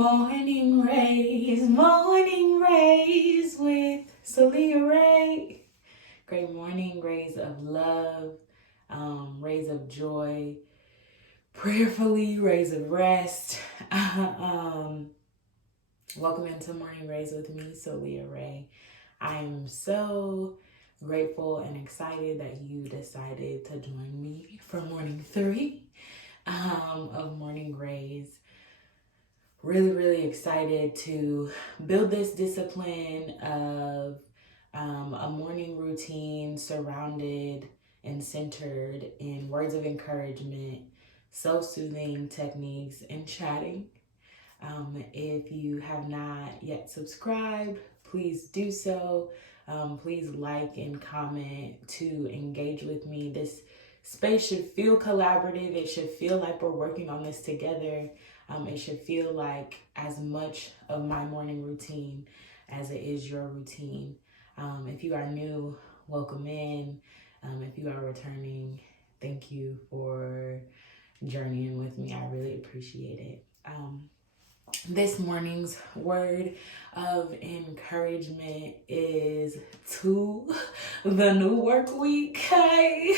Morning Raez with Soulliaa Rae. Great morning, rays of love, rays of joy, prayerfully, rays of rest. Welcome into Morning Rays with me, Soulliaa Rae. I am so grateful and excited that you decided to join me for morning 3 of Morning Rays. Really excited to build this discipline of a morning routine surrounded and centered in words of encouragement, self-soothing techniques, and chatting. If you have not yet subscribed, please do so. Please like and comment to engage with me. This space should feel collaborative. It should feel like we're working on this together. It should feel like as much of my morning routine as it is your routine. If you are new, welcome in. If you are returning, thank you for journeying with me. I really appreciate it. This morning's word of encouragement is to the new work week. Hey,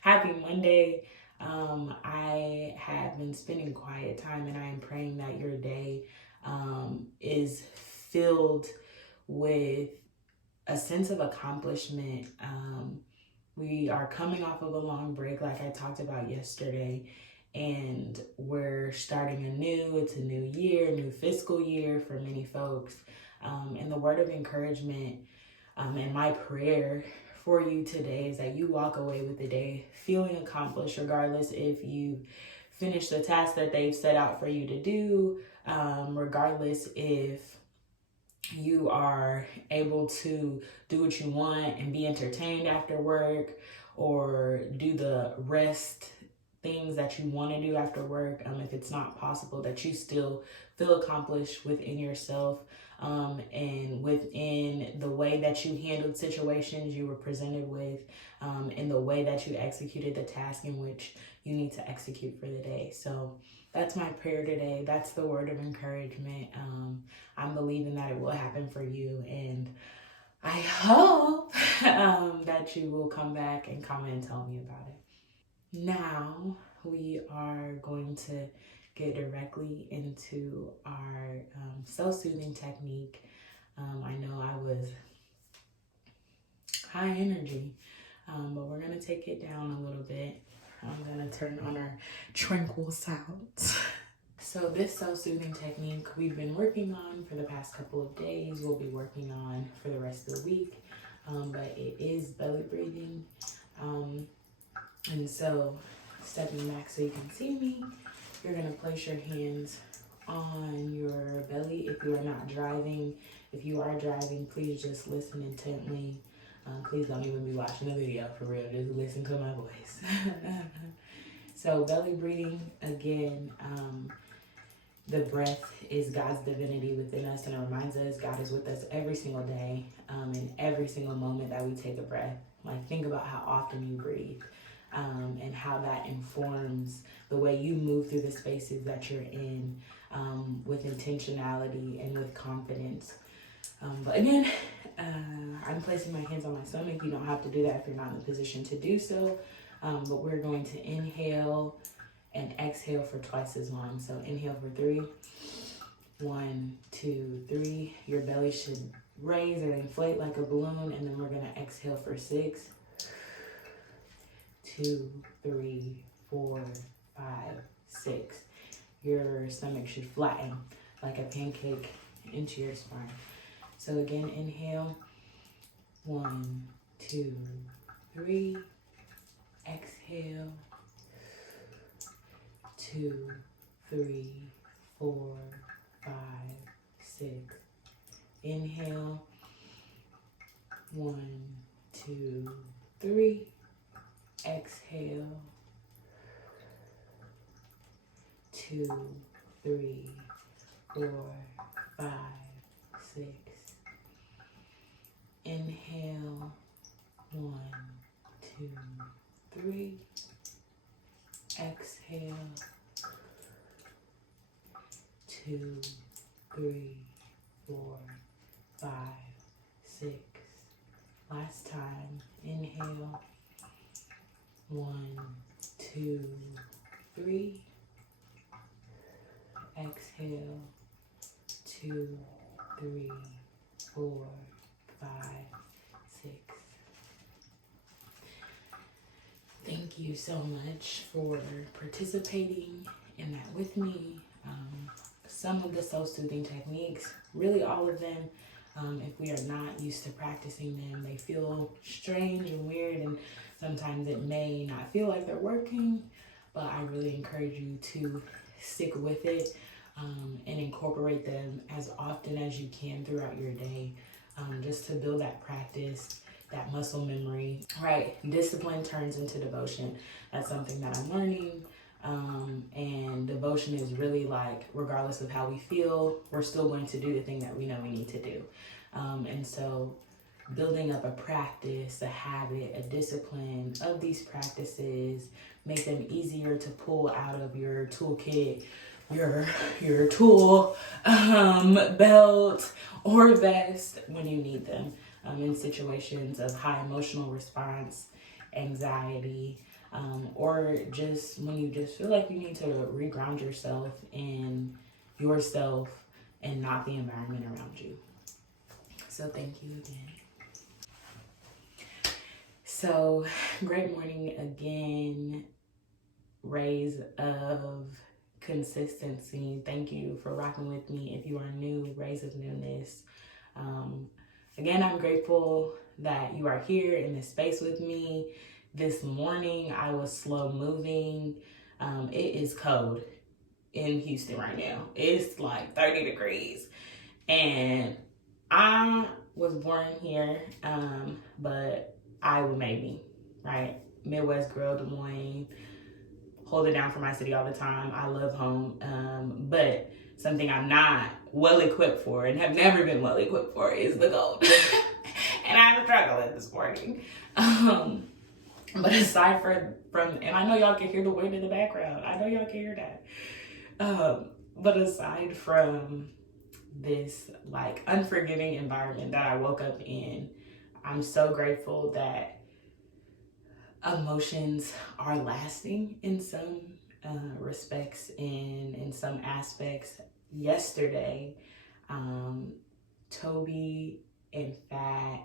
happy Monday. I have been spending quiet time, and I am praying that your day is filled with a sense of accomplishment. We are coming off of a long break, like I talked about yesterday, and we're starting anew. It's a new year, new fiscal year for many folks. And the word of encouragement and my prayer for you today is that you walk away with the day feeling accomplished, regardless if you finish the task that they've set out for you to do, regardless if you are able to do what you want and be entertained after work, or do the rest things that you want to do after work. If it's not possible, that you still feel accomplished within yourself, and within the way that you handled situations you were presented with, in the way that you executed the task in which you need to execute for the day. So that's my prayer today. That's the word of encouragement. I'm believing that it will happen for you, and I hope that you will come back and comment and tell me about it. Now we are going to get directly into our self-soothing technique. I know I was high energy, but we're going to take it down a little bit. I'm going to turn on our tranquil sounds. So this self-soothing technique we've been working on for the past couple of days. We'll be working on for the rest of the week, but it is belly breathing. And so, stepping back so you can see me, you're going to place your hands on your belly. If you are not driving, if you are driving, please just listen intently. Please don't even be watching the video, for real. Just listen to my voice. So belly breathing, again, the breath is God's divinity within us, and it reminds us God is with us every single day, in every single moment that we take a breath. Like, think about how often you breathe. And how that informs the way you move through the spaces that you're in, with intentionality and with confidence. But again, I'm placing my hands on my stomach. You don't have to do that if you're not in a position to do so. But we're going to inhale and exhale for twice as long. So inhale for 3. 1, 2, 3. Your belly should raise or inflate like a balloon. And then we're going to exhale for 6. 2, 3, 4, 5, 6. Your stomach should flatten like a pancake into your spine. So again, inhale. 1, 2, 3. Exhale. 2, 3, 4, 5, 6. Inhale. 1, 2, 3. Exhale. 2, 3, 4, 5, 6. Inhale. 1, 2, 3. Exhale. 2, 3, 4, 5, 6. Last time. Inhale. 1, 2, 3. Exhale. 2, 3, 4, 5, 6. Thank you so much for participating in that with me. Some of the soul soothing techniques, really all of them, if we are not used to practicing them, they feel strange and weird, and sometimes it may not feel like they're working, but I really encourage you to stick with it and incorporate them as often as you can throughout your day, just to build that practice, that muscle memory, right? Discipline turns into devotion. That's something that I'm learning. And devotion is really like, regardless of how we feel, we're still going to do the thing that we know we need to do. And so building up a practice, a habit, a discipline of these practices, make them easier to pull out of your toolkit, your tool belt or vest when you need them, in situations of high emotional response, anxiety, or just when you just feel like you need to reground yourself in yourself and not the environment around you. So thank you again. So great morning again, Raez of consistency. Thank you for rocking with me. If you are new, Raez of newness. Again, I'm grateful that you are here in this space with me. This morning, I was slow moving. It is cold in Houston right now. It's like 30 degrees. And I was born here, but Iowa made me, right? Midwest girl, Des Moines, hold it down for my city all the time. I love home. But something I'm not well equipped for and have never been well equipped for is the cold. And I'm struggling this morning. But aside from, and I know y'all can hear the wind in the background. I know y'all can hear that. But aside from this like unforgiving environment that I woke up in, I'm so grateful that emotions are lasting in some respects and in some aspects. Yesterday, Toby and Fat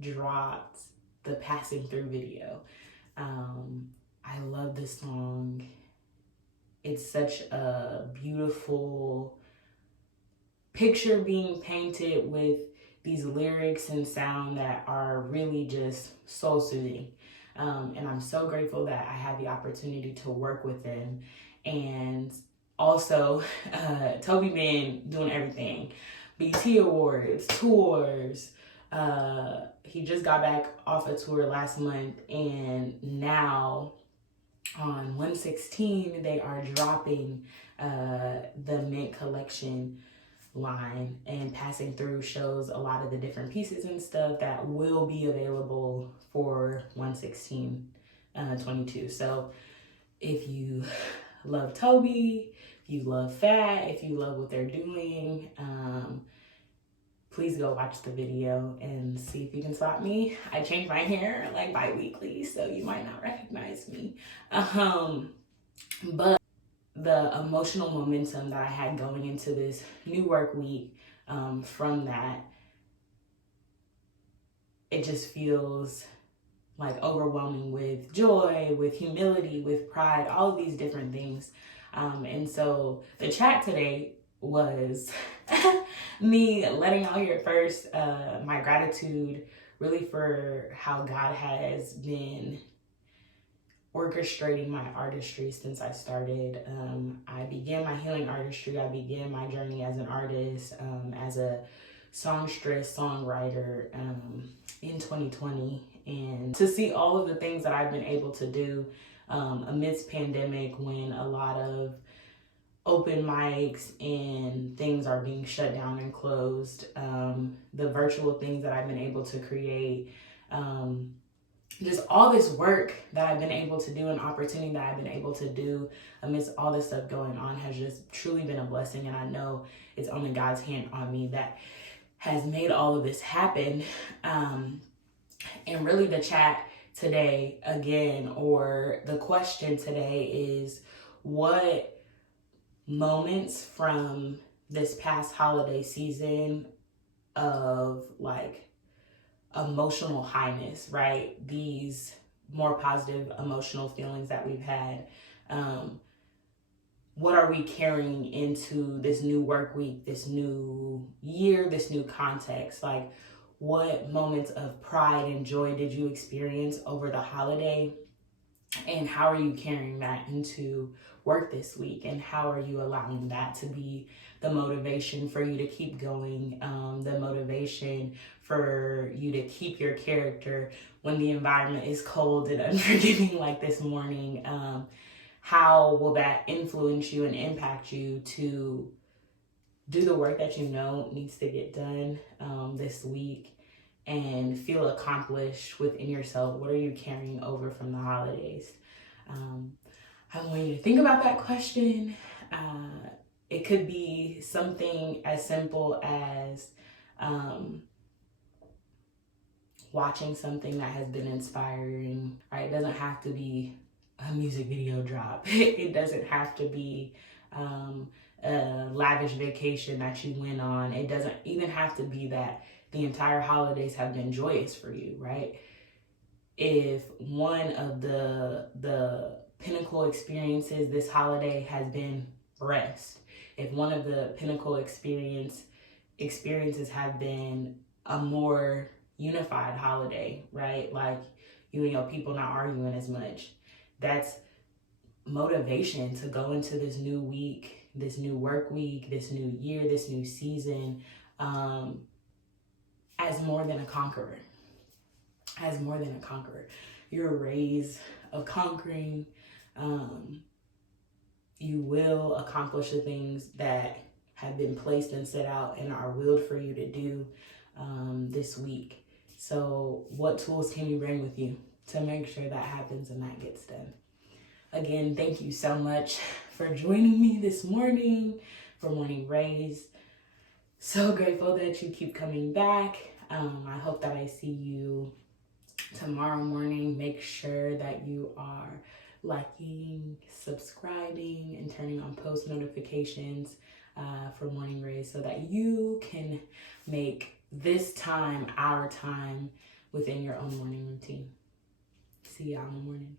dropped the Passing Through video. I love this song. It's such a beautiful picture being painted with these lyrics and sound that are really just soul soothing. And I'm so grateful that I had the opportunity to work with them. And also, Toby been doing everything. BT Awards, tours. He just got back off a tour last month, and now on 1/16 they are dropping the Mint collection line, and Passing Through shows a lot of the different pieces and stuff that will be available for 1/16/22. So if you love Toby, if you love Fat, if you love what they're doing, please go watch the video and see if you can spot me. I change my hair like bi-weekly, so you might not recognize me. But the emotional momentum that I had going into this new work week, from that, it just feels like overwhelming with joy, with humility, with pride, all of these different things. And so the chat today was me letting out here first my gratitude really for how God has been orchestrating my artistry since I started. I began my healing artistry. I began my journey as an artist, as a songstress, songwriter, in 2020. And to see all of the things that I've been able to do amidst pandemic, when a lot of open mics and things are being shut down and closed, the virtual things that I've been able to create, just all this work that I've been able to do and opportunity that I've been able to do amidst all this stuff going on has just truly been a blessing. And I know it's only God's hand on me that has made all of this happen. And really the chat today again, or the question today is, what moments from this past holiday season of like emotional highness, right? These more positive emotional feelings that we've had. What are we carrying into this new work week, this new year, this new context? Like, what moments of pride and joy did you experience over the holiday? And how are you carrying that into work this week? And how are you allowing that to be the motivation for you to keep going, the motivation for you to keep your character when the environment is cold and unforgiving like this morning? How will that influence you and impact you to do the work that you know needs to get done this week and feel accomplished within yourself? What are you carrying over from the holidays? I want you to think about that question. It could be something as simple as watching something that has been inspiring, right? It doesn't have to be a music video drop. It doesn't have to be a lavish vacation that you went on. It doesn't even have to be that the entire holidays have been joyous for you, right? If one of the pinnacle experiences this holiday has been rest, if one of the pinnacle experiences have been a more unified holiday, right? Like you and your people not arguing as much, that's motivation to go into this new week, this new work week, this new year, this new season, as more than a conqueror. As more than a conqueror. You're a Raez of conquering. You will accomplish the things that have been placed and set out and are willed for you to do this week. So what tools can you bring with you to make sure that happens and that gets done? Again, thank you so much for joining me this morning for Morning Raez. So grateful that you keep coming back. I hope that I see you tomorrow morning. Make sure that you are liking, subscribing, and turning on post notifications for Morning Raez so that you can make this time our time within your own morning routine. See y'all in the morning.